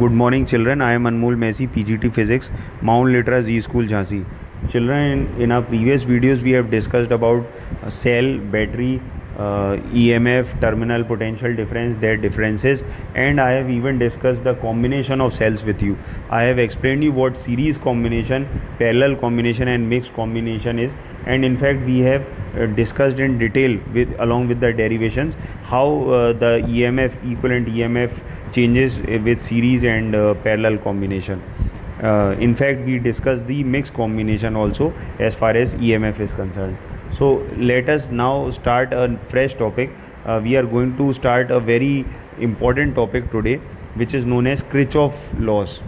Good morning, children. I am Anmol Messi, PGT Physics, Mount Litra Z School, Jhansi. Children, in our previous videos, we have discussed about cell, battery, EMF, terminal potential difference, their differences, and I have even discussed the combination of cells with you. I have explained you what series combination, parallel combination, and mixed combination is, and in fact, we have discussed in detail along with the derivations how the EMF, equivalent EMF, changes with series and parallel combination. In fact, we discussed the mixed combination also as far as EMF is concerned. So let us now start a fresh topic. We are going to start a very important topic today, which is known as Kirchhoff laws.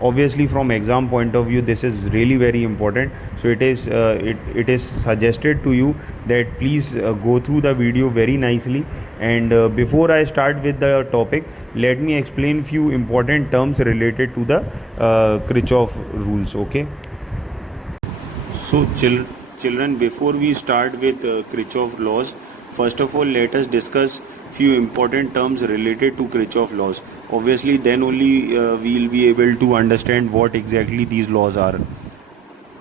Obviously, from exam point of view, this is really very important. So it is suggested to you that please go through the video very nicely. And before I start with the topic, let me explain few important terms related to the Kirchhoff rules. Okay. So children, before we start with Kirchhoff laws, first of all, let us discuss few important terms related to Kirchhoff laws. Obviously, then only we will be able to understand what exactly these laws are.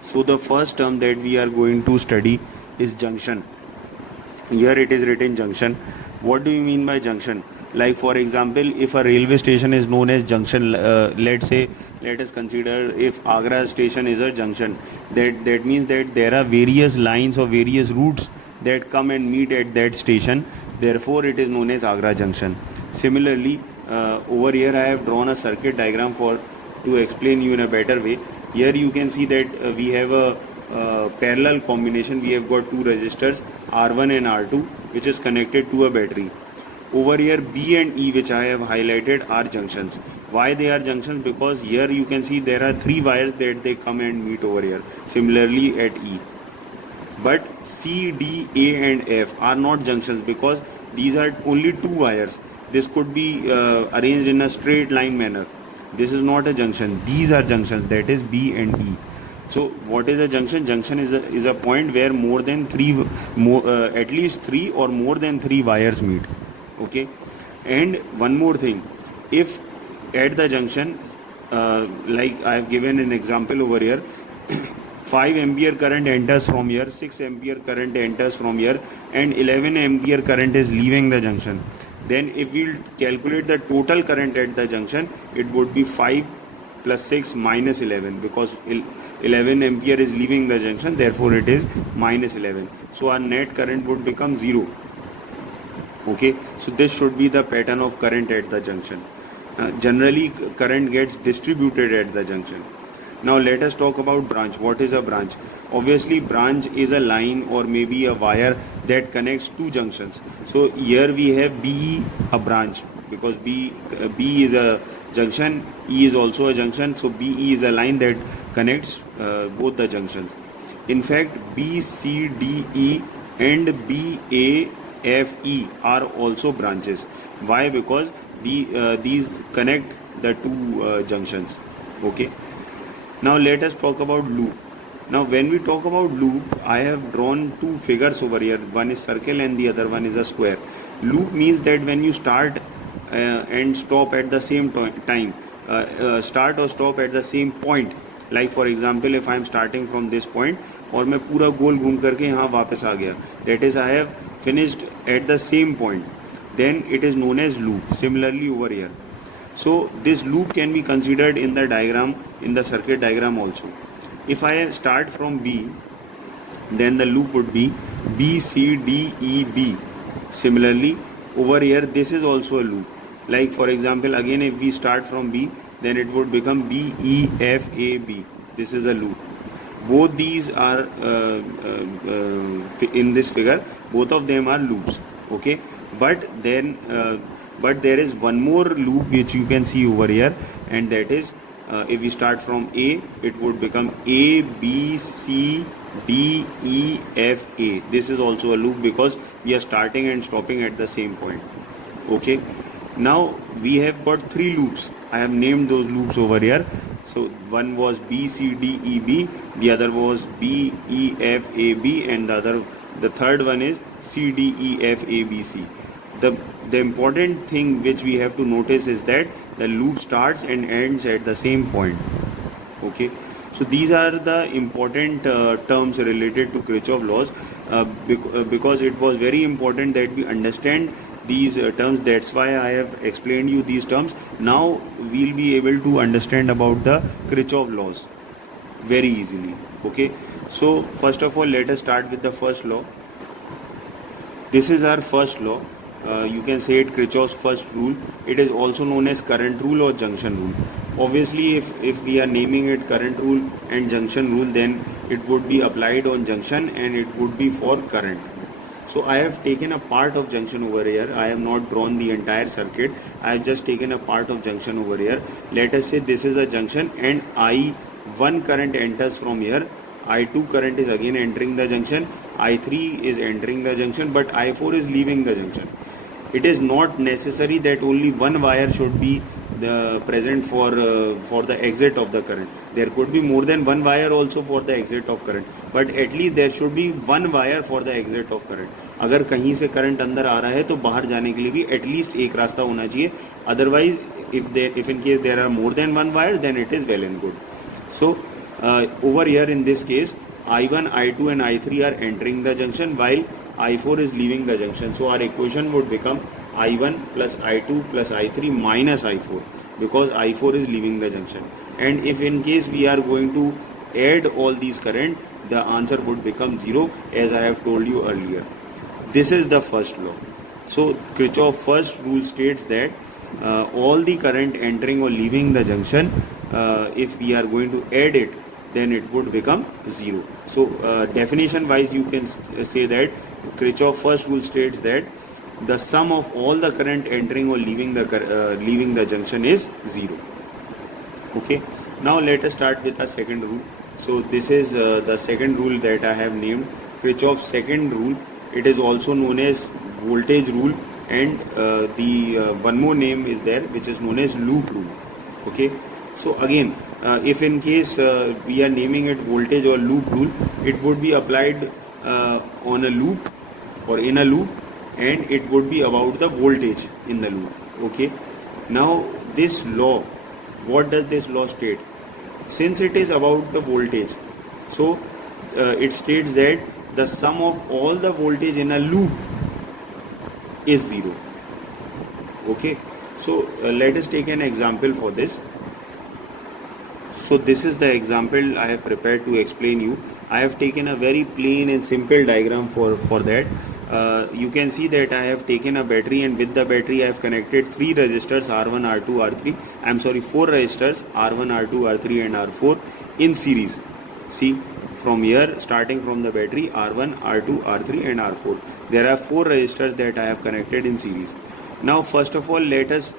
So the first term that we are going to study is junction. Here it is written junction. What do you mean by junction? Like for example, if a railway station is known as junction, let us consider if Agra station is a junction. That means that there are various lines or various routes that come and meet at that station. Therefore, it is known as Agra junction. Similarly, over here I have drawn a circuit diagram to explain you in a better way. Here you can see that we have a parallel combination. We have got two resistors R1 and R2 which is connected to a battery. Over here B and E, which I have highlighted, are junctions. Why they are junctions? Because here you can see there are three wires that they come and meet over here. Similarly at E. But C, D, A and F are not junctions because these are only two wires. This could be arranged in a straight line manner. This is not a junction. These are junctions, that is B and E. So what is a junction? Junction is a point where at least three or more than three wires meet. Okay. And one more thing, if at the junction, like I have given an example over here, 5 ampere current enters from here, 6 ampere current enters from here, and 11 ampere current is leaving the junction. Then if we calculate the total current at the junction, it would be 5 plus 6 minus 11, because 11 ampere is leaving the junction, therefore it is minus 11. So our net current would become 0. Okay, so this should be the pattern of current at the junction. Generally, current gets distributed at the junction. Now let us talk about branch. What is a branch? Obviously, branch is a line or maybe a wire that connects two junctions. So here we have BE, a branch, because B is a junction, E is also a junction. So BE is a line that connects both the junctions. In fact, B, C, D, E and B, A, F, E are also branches. Why? Because these connect the two junctions. Okay. Now let us talk about loop. Now when we talk about loop, I have drawn two figures over here. One is circle and the other one is a square. Loop means that when you start and stop at the same time, start or stop at the same point. Like for example, if I am starting from this point और मैं पूरा गोल घूम करके यहाँ वापस आ गया, that is I have finished at the same point, then it is known as loop. Similarly over here. So this loop can be considered in the diagram, in the circuit diagram also. If I start from B, then the loop would be B, C, D, E, B. Similarly, over here, this is also a loop. Like for example, again, if we start from B, then it would become B, E, F, A, B. This is a loop. Both these are in this figure, both of them are loops. Okay, but there is one more loop which you can see over here, and that is if we start from A, it would become A, B, C, D, E, F, A. This is also a loop because we are starting and stopping at the same point. Okay. Now we have got three loops. I have named those loops over here. So one was B, C, D, E, B. The other was B, E, F, A, B, and the third one is C, D, E, F, A, B, C. the the important thing which we have to notice is that the loop starts and ends at the same point. Okay, so these are the important terms related to Kirchhoff laws, because it was very important that we understand these terms. That's why I have explained you these terms. Now we'll be able to understand about the Kirchhoff laws very easily. Okay, so first of all, let us start with the first law. This is our first law. You can say it Kirchhoff's first rule. It is also known as current rule or junction rule. Obviously, if we are naming it current rule and junction rule, then it would be applied on junction and it would be for current. So I have taken a part of junction over here. I have not drawn the entire circuit. I have just taken a part of junction over here. Let us say this is a junction and I1 current enters from here. I2 current is again entering the junction. I3 is entering the junction, but I4 is leaving the junction. It is not necessary that only one wire should be present for the exit of the current. There could be more than one wire also for the exit of current, but at least there should be one wire for the exit of current. अगर कहीं से current अंदर आ रहा है तो बाहर जाने के लिए भी एटलीस्ट एक रास्ता होना चाहिए. Otherwise, if in case there are more than one wire, then it is well and good. So over here in this case, I1, I2 and I3 are entering the junction while I4 is leaving the junction. So our equation would become I1 plus I2 plus I3 minus I4, because I4 is leaving the junction. And if in case we are going to add all these current, the answer would become 0, as I have told you earlier. This is the first law. So Kirchhoff first rule states that all the current entering or leaving the junction, if we are going to add it, then it would become 0. So definition wise, you can say that Kirchhoff first rule states that the sum of all the current entering or leaving the junction is 0. Okay, now let us start with the second rule. So this is the second rule that I have named Kirchhoff's second rule. It is also known as voltage rule, and the one more name is there, which is known as loop rule. Okay, so again, if in case we are naming it voltage or loop rule, it would be applied on a loop or in a loop, and it would be about the voltage in the loop. Okay, now this law, what does this law state? Since it is about the voltage, so it states that the sum of all the voltage in a loop is 0. Okay, so let us take an example for this. So this is the example I have prepared to explain you. I have taken a very plain and simple diagram for that. You can see that I have taken a battery, and with the battery I have connected 3 resistors R1, R2, R3. I am sorry, 4 resistors R1, R2, R3 and R4 in series. See, from here, starting from the battery, R1, R2, R3 and R4. There are 4 resistors that I have connected in series. Now first of all, let us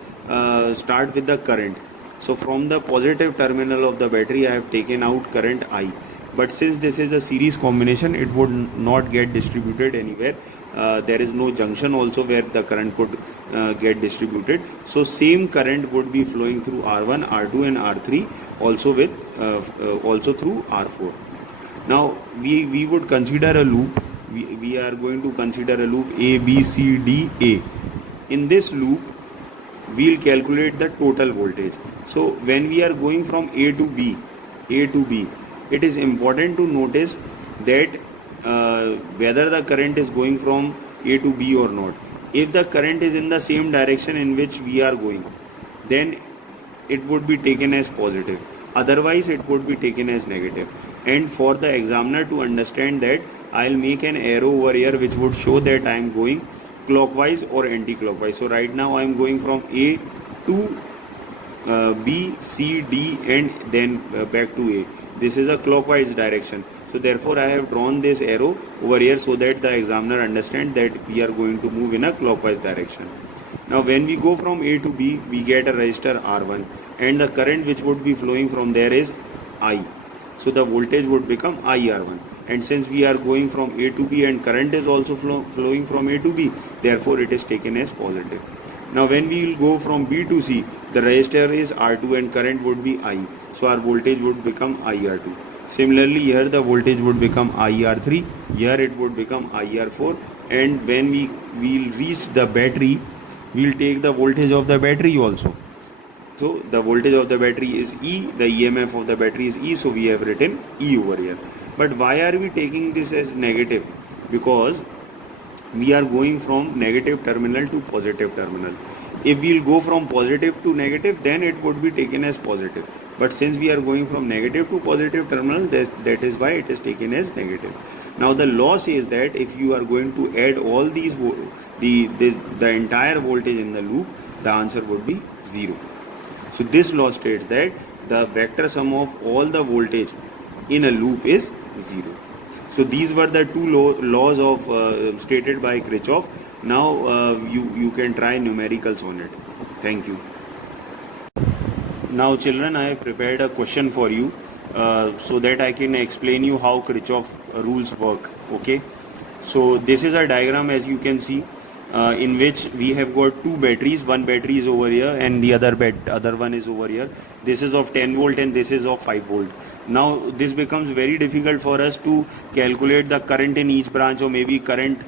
start with the current. So from the positive terminal of the battery, I have taken out current I. But since this is a series combination, it would not get distributed anywhere. There is no junction also where the current could get distributed. So same current would be flowing through R1, R2 and R3, also with also through R4. Now we would consider a loop. We are going to consider a loop A, B, C, D, A. In this loop, we'll calculate the total voltage. So when we are going from A to B, it is important to notice that whether the current is going from A to B or not. If the current is in the same direction in which we are going, then it would be taken as positive. Otherwise, it would be taken as negative. And for the examiner to understand that, I'll make an arrow over here which would show that I am going clockwise or anti-clockwise. So right now I am going from A to B, C, D and then back to A. This is a clockwise direction. So therefore I have drawn this arrow over here so that the examiner understands that we are going to move in a clockwise direction. Now when we go from A to B, we get a resistor R1 and the current which would be flowing from there is I. So the voltage would become IR1. And since we are going from A to B and current is also flowing from A to B, therefore it is taken as positive. Now when we will go from B to C, the resistor is R2 and current would be I. So our voltage would become IR2. Similarly, here the voltage would become IR3, here it would become IR4, and when we'll reach the battery, we'll take the voltage of the battery also. So the voltage of the battery is E, the EMF of the battery is E, so we have written E over here. But why are we taking this as negative? Because we are going from negative terminal to positive terminal. If we'll go from positive to negative, then it would be taken as positive. But since we are going from negative to positive terminal, that is why it is taken as negative. Now the law says that if you are going to add all these the entire voltage in the loop, the answer would be 0. So this law states that the vector sum of all the voltage in a loop is 0. So these were the two laws of stated by Kirchhoff. Now you can try numericals on it. Thank you. Now children, I have prepared a question for you so that I can explain you how Kirchhoff rules work. Okay. So this is a diagram, as you can see, in which we have got two batteries. One battery is over here and the other one is over here. This is of 10 volt and this is of 5 volt. Now this becomes very difficult for us to calculate the current in each branch, or maybe current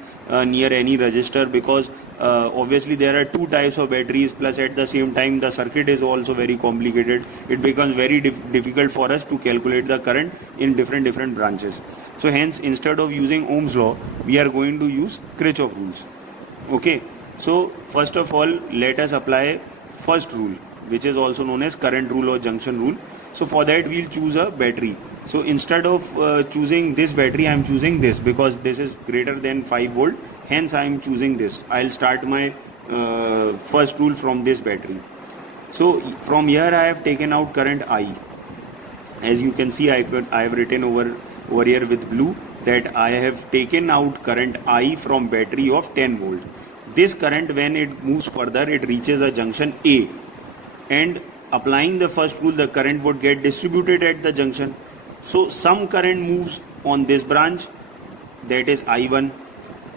near any resistor, because obviously there are two types of batteries, plus at the same time the circuit is also very complicated. It becomes very difficult for us to calculate the current in different branches. So hence, instead of using Ohm's law, we are going to use Kirchhoff rules. Okay, so first of all, let us apply first rule, which is also known as current rule or junction rule. So for that, we'll choose a battery. So instead of choosing this battery, I am choosing this because this is greater than 5 volt. Hence, I am choosing this. I'll start my first rule from this battery. So from here, I have taken out current I. As you can see, I have written over here with blue that I have taken out current I from battery of 10 volt. This current, when it moves further, it reaches a junction A, and applying the first rule, the current would get distributed at the junction. So some current moves on this branch, that is I1,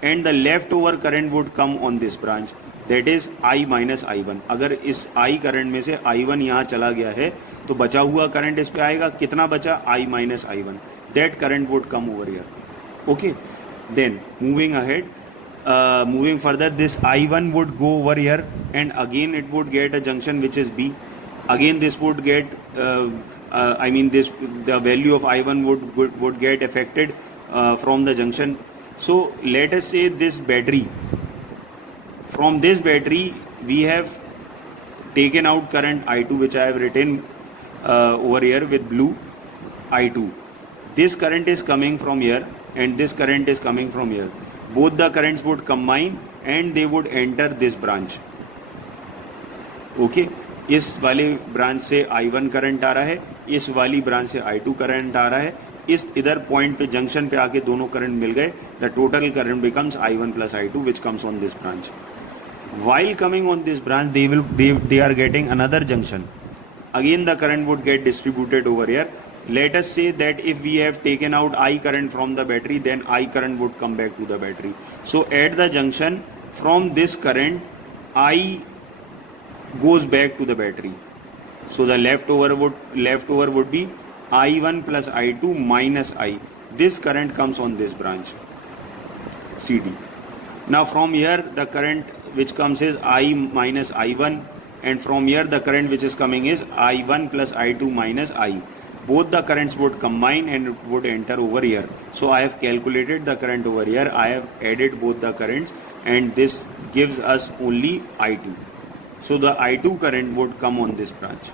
and the leftover current would come on this branch, that is I minus I1. अगर इस I current में से I1 यहाँ चला गया है तो बचा हुआ करंट इस पे आएगा, कितना बचा? I minus I1. That current would come over here. Okay, then moving ahead, moving further, this I1 would go over here and again it would get a junction which is B. Again this would get the value of I1 would get affected from the junction. So let us say this battery, from this battery we have taken out current I2, which I have written over here with blue, I2. This current is coming from here and this current is coming from here. Both the currents would combine and they would enter this branch. Okay, इस वाले branch से I1 current आ रहा है, इस वाली branch से I2 current आ रहा है, इस इधर पॉइंट पे जंक्शन पे आके दोनों करंट मिल गए. The total current becomes I1 plus I2, which comes on this branch. While coming on this branch, they are getting another junction. Again the current would get distributed over here. Let us say that if we have taken out I current from the battery, then I current would come back to the battery. So at the junction, from this current, I goes back to the battery. So the leftover would be I1 plus I2 minus I. This current comes on this branch, CD. Now from here the current which comes is I minus I1, and from here the current which is coming is I1 plus I2 minus I. Both the currents would combine and it would enter over here. So I have calculated the current over here. I have added both the currents and this gives us only I2. So the I2 current would come on this branch.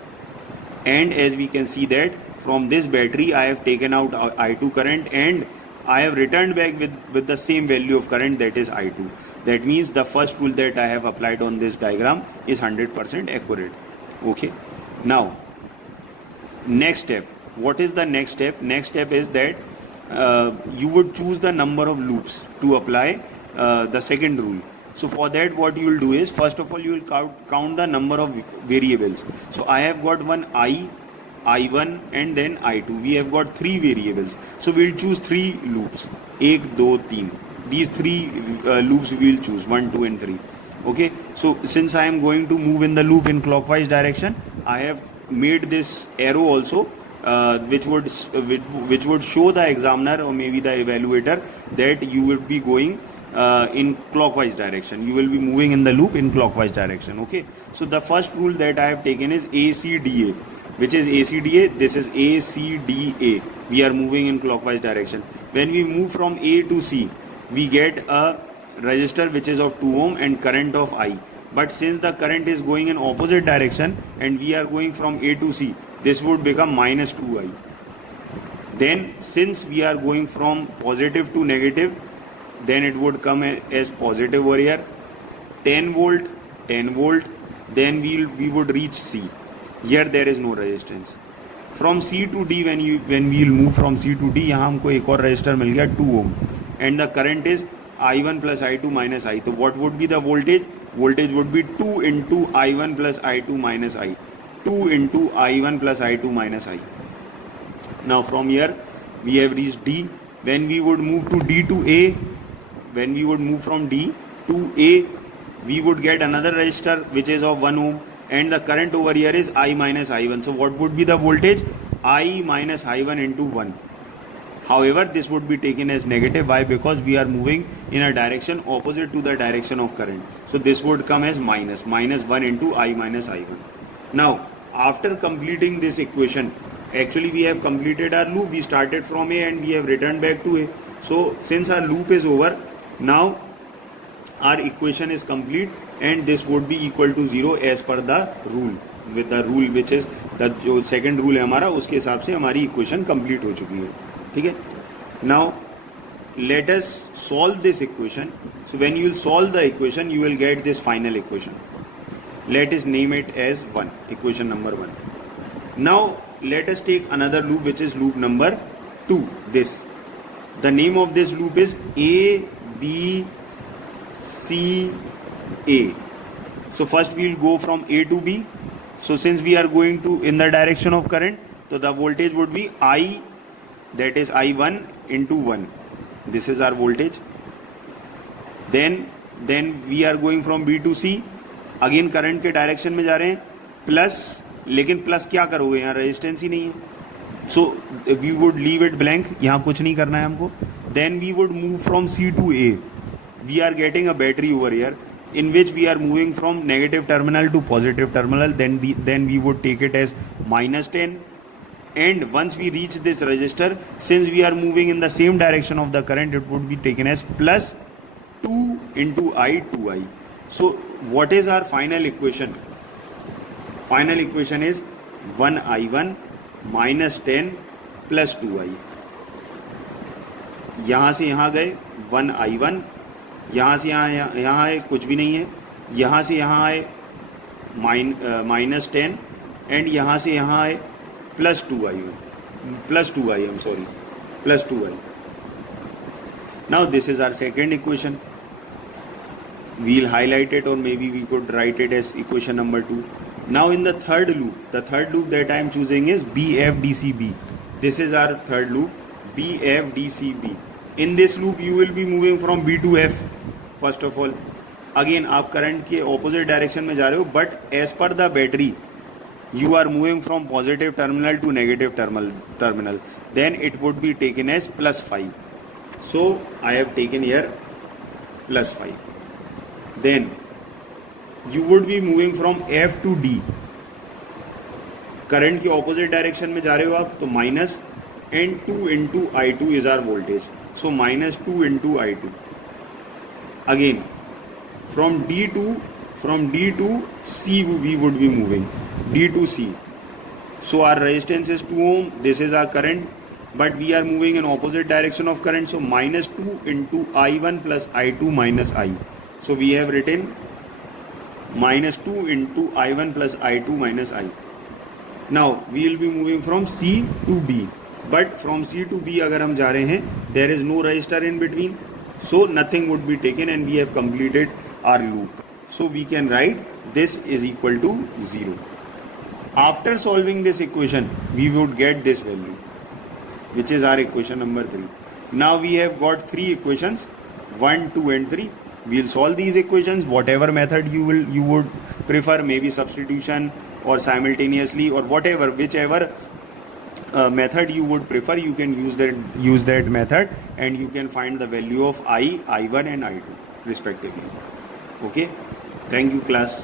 And as we can see that from this battery I have taken out I2 current and I have returned back with the same value of current, that is I2. That means the first rule that I have applied on this diagram is 100% accurate. Okay. Now, next step. What is the next step? Next step is that you would choose the number of loops to apply the second rule. So for that, what you will do is, first of all, you will count the number of variables. So I have got one I1 and then I2. We have got three variables. So we will choose three loops. 1, 2, 3. These three loops we will choose, 1, 2 and 3. Okay. So since I am going to move in the loop in clockwise direction, I have made this arrow also which would show the examiner or maybe the evaluator that you would be going in clockwise direction. You will be moving in the loop in clockwise direction. Okay, so the first rule that I have taken is ACDA, which is ACDA. This is ACDA. We are moving in clockwise direction. When we move from A to C, we get a resistor which is of 2 ohm and current of I. But since the current is going in opposite direction and we are going from A to C, this would become minus 2I. Then since we are going from positive to negative, then it would come as positive over here, 10 volt, 10 volt. Then we would reach C. Here there is no resistance. From C to D, when we will move from C to D, यहाँ हमको एक और resistor मिल गया 2 ohm and the current is I1 plus I2 minus I. So what would be the voltage? Voltage would be 2 into I1 plus I2 minus I. 2 into I1 plus I2 minus I. Now from here we have reached D. When we would move to D to A, when we would move from D to A, we would get another resistor which is of 1 ohm and the current over here is I minus I1. So what would be the voltage? I minus I1 into 1. However, this would be taken as negative. Why? Because we are moving in a direction opposite to the direction of current. So this would come as minus 1 into I minus I1. Now, after completing this equation, actually we have completed our loop. We started from A and we have returned back to A. So since our loop is over, now our equation is complete and this would be equal to 0 as per the rule. With the rule which is the जो second rule है हमारा, उसके हिसाब से हमारी equation complete हो चुकी है. ठीक है. Now let us solve this equation. So when you will solve the equation, you will get this final equation. Let us name it as 1, equation number 1. Now let us take another loop which is loop number 2. This, the name of this loop is A B C A. So first we will go from A to B. So since we are going to in the direction of current, so the voltage would be I, that is I1 into 1. This is our voltage. Then we are going from B to C. Again current के direction में जा रहे हैं, plus, लेकिन plus क्या करोगे, यहाँ resistance ही नहीं है. So we would leave it blank. यहाँ कुछ नहीं करना है हमको. Then we would move from C to A. We are getting a battery over here, in which we are moving from negative terminal to positive terminal. Then we would take it as minus 10. And once we reach this resistor, since we are moving in the same direction of the current, it would be taken as plus 2 into I 2I. So what is our final equation? Final equation is 1I1 minus 10 plus 2I. यहाँ से यहाँ गए 1I1, यहाँ से यहाँ आए कुछ भी नहीं है, यहाँ से यहाँ आए minus 10 and यहाँ से यहाँ आए plus 2I, plus 2I, I'm sorry, plus 2I. Now this is our second equation. We'll highlight it, or maybe we could write it as equation number 2. Now in the third loop that I am choosing is BFDCB. This is our third loop, BFDCB. In this loop you will be moving from B to F. First of all, again आप current के opposite direction में जा रहे हो, but as per the battery you are moving from positive terminal to negative terminal. Then it would be taken as plus 5. So I have taken here plus 5. Then you would be moving from F to D. Current के opposite direction में जा रहे हो आप, तो minus and 2 into I2 is our voltage. So minus 2 into I2. Again from D to C we would be moving. D to C. So our resistance is 2 ohm. This is our current, but we are moving in opposite direction of current. So minus 2 into I1 plus I2 minus I. So we have written minus 2 into I1 plus I2 minus I. Now we will be moving from C to B. But from C to B अगर हम जा रहे हैं, there is no resistor in between. So nothing would be taken and we have completed our loop. So we can write this is equal to 0. After solving this equation, we would get this value, which is our equation number 3. Now we have got 3 equations, 1, 2 and 3. We will solve these equations, whatever method you would prefer, maybe substitution or simultaneously or whatever, whichever method you would prefer, you can use that method, and you can find the value of I1 and I2 respectively. Okay, thank you class.